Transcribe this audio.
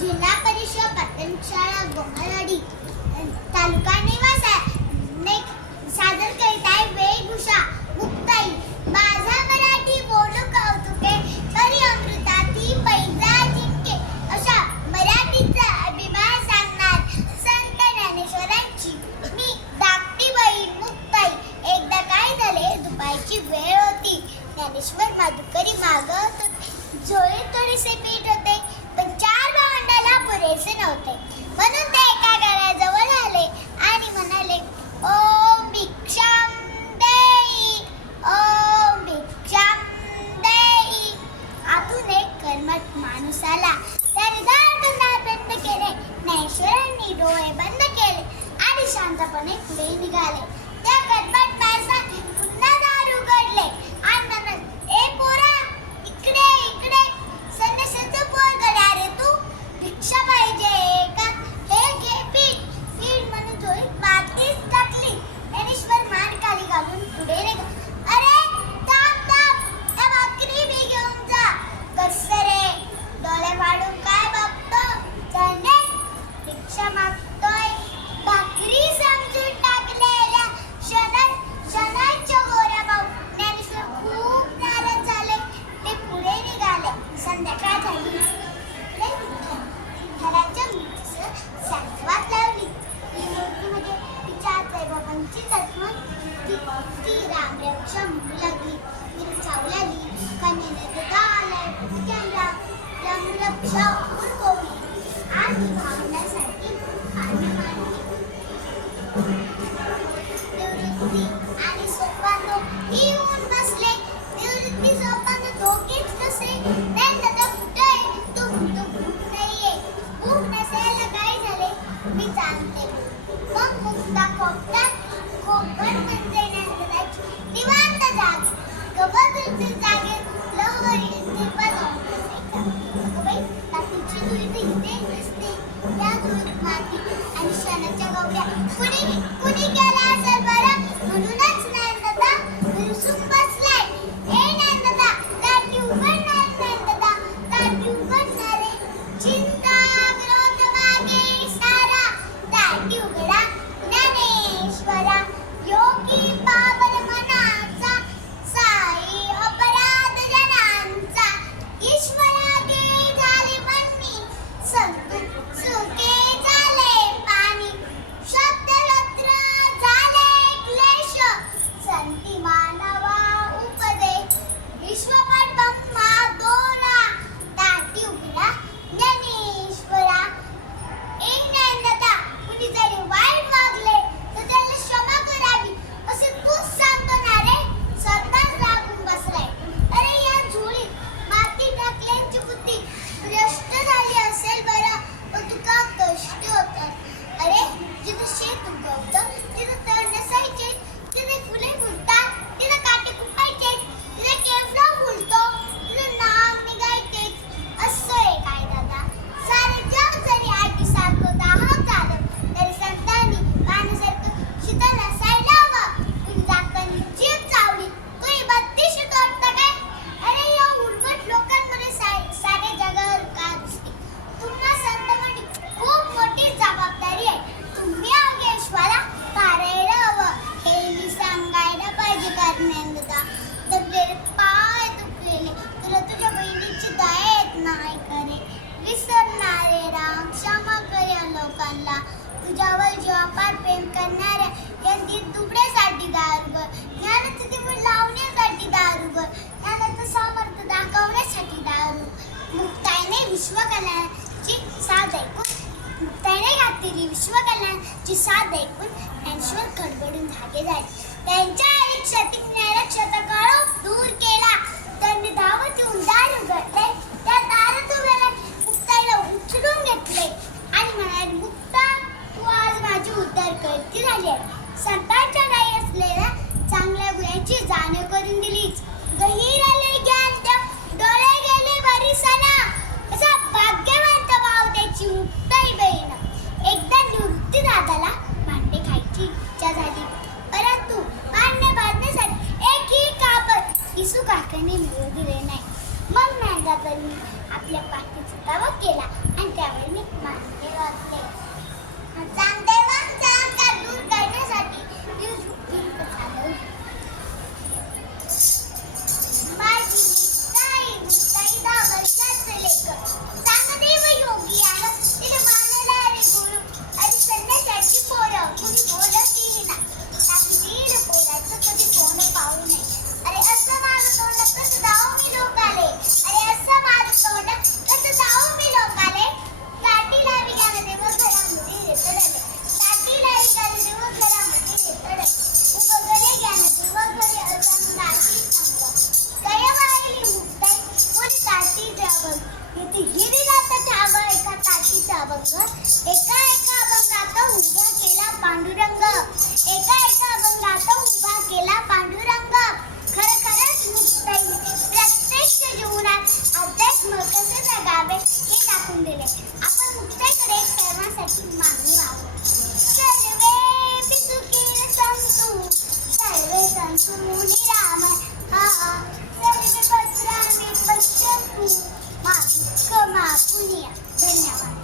जिल्हा परिषद प्राथमिक शाळा गोंधळवाडी तालुका निवासा सादर करीत आहे वेशभूषा मुक्ताई. माझा मराठी बोलू कौतुके तरी अमृताती पैजा जिंके अशा मराठीचा अभिमान सांगणार संत ज्ञानेश्वरांची मी धाकटी बहीण मुक्ताई. एकदा काय झाले, दुपारची वेळ होती. ज्ञानेश्वर माधुकरी मागत झोळीत थोडेसे पीठ होते, पण 4 भावंडाला पुरेसे नव्हते. म्हणून ते एका घराजवळ आले आणि म्हणाले, ओम भिक्षाम देई, ओम भिक्षाम देई. आतून एक कर्मठ माणूस आला. त्याने दार बंद केले. ज्ञानेश्वरांनी डोळे बंद केले आणि शांतपणे पुढे निघाले. त्या कर्मठ माणसाने पुन्हा दार उघडले आणि म्हणाले, ए पोरा, इकडे इकडे. संन्याशाचं पोरगं रे तू, भिक्षा पाहिजे का? हे घे पीठ. पीठ म्हणून झोळीत मातीच टाकली. ज्ञानेश्वर मान खाली घालून पुढे निघाले. अरे थांब थांब, त्या भाकरी बी घेऊन जा. कसं रे, डोळे वाढून काय बघतो? जाणे भिक्षा मागतोय. भाकरी समजून टाकलेल्या क्षणाच्या गोऱ्या भाऊ. ज्ञानेश्वर खूप नाराज झाले. ते पुढे निघाले. संध्याकाळ झाली. घराच्या मूर्तीसह सारवात लावली. ती मूर्ती म्हणजे तिच्या आईबाबांची आठवण ती रामरक्षा म्हणू लागली. तिने चावल्याली. कन्येने दुधा आलाय. त्यांना रामरक्षा उडवली आणि भावण्यासाठी पाणी मांडली. निवृत्ती आणि सोपानो येऊन बसले. निवृत्ती सोपानो दोघेच कसे. ज्ञानदादा कुठे? तू भूक नाहीये. भूक नसायला काय झाले? मी सांगते. मग मुक्ता खोपट म्हणजे ज्ञानदादाची निवांत जाग. गवताच्या जागेत लहरी दीपा जाऊन बसायचा. तातीची धुळी इथे दिसते. त्या धुळीत माती आणि क्षणाच्या गवऱ्या. कुणी केला असेल बरं? म्हणूनच ज्ञानदादा विरसून बसलाय. ए ज्ञानदादा, ताटी उघडणार. ज्ञानदादा ताटी उघडणार रे. चिंता क्रोध मागे सारा. ताटी उघडा. ज्ञानेश्वरा योगी पावन मनाचा, साई अपराध जनांचा. ईश्वरा गे झाले म्हणणी, सुके झाले पाणी. शब्दरत्न झाले क्लेश, संती मानवा उपदे. विश्वपट ब्रह्मा दोरा. ताटी उघडा. ज्ञानेश्वरा एक ज्ञानदाता, कुणी जरी वाईट वागले तर त्याला क्षमा करावी असे तूच सांगतो ना रे. स्वतःच रागून बसलाय. अरे या झोळीत माती टाकल्याची बुद्धी भ्रष्ट झाली असेल बरं, पण तुका कष्ट होतात. अरे जिथं शेत उगवतं तिथं तण नसायचे. तिथे फुले फुलतात तिथं काटे खुपायचे. तिथे केवडा फुलतो तिथं नाग निघायचे. असं आहे काय दादा? सारं जग जरी आगीसारखं दाहक झालं तरी संतांनी पाण्यासारखं शीतल नसायला हवं. कुणी दातांनी जीभ चावली कुणी बत्तीशी तोडतं काय? अरे या उर्वट लोकांमध्ये सारे जगावर का दिसते? तुम्हा संतांनी खूप मोठी जबाबदारी आहे. तुम्ही अवघेश्वरा पारायला हवं हे मी सांगायला पाहिजे. ज्ञानदादा, दबलेले पाय दुखलेले, तुला तुझ्या बहिणीची दया येत नाही करे. विसरणारे राम क्षमा कर या लोकांना. तुझ्यावर जीवापाड प्रेम करणाऱ्या या दुबळ्यासाठी दारुगर. ज्ञानाचं दिवस लावण्यासाठी दारुगर. ज्ञानाचं सामर्थ्य दाखवण्यासाठी दारू. मुक्ताईने विश्वकल्याणाची साथ ऐकून मुक्ताईने घातलेली विश्वकल्याणाची साथ ऐकून ज्ञानेश्वर खडबडून जागे झाले. त्यांच्या आयुष्यातील ज्ञानक्षता काळ दूर केला. त्यांनी धावत येऊन दार उघडले. त्या दारात उभ्या मुक्ताईला उचलून घेतले आणि म्हणाले, मुक्ता, तू आज माझी उद्धारकर्ती झाली आहे. संतांच्या गायी असलेल्या चांगल्या गुणांची जाणीव करून दिलीच. गहीर आले ज्ञान त्या डोळे गेले भरिसना. असा भाग्यवंत भाव त्याची मुक्ताई बहीण. एकदा निवृत्ती दादाला भांडे खायची इच्छा झाली, परंतु भांडे बांधण्यासाठी एकही कापड इसू काकांनी मिळवू दिले नाही. मग ज्ञानदादांनी अभंग. एका एका अभंगात उभा केला पांडुरंग. एका एका अभंगात उभा केला पांडुरंग. खरखरच मुक्ताई प्रत्यक्ष जीवनात अध्यात्म कसे जगावे हे दाखवून दिले. आपण मुक्ताईकडे सर्वांसाठी मागणी व्हावं. सर्वे सुखी संतु सर्वे संतु निराम सर्वे भद्राणि पश्यन्तु मा दुःखमा पुण्य. धन्यवाद.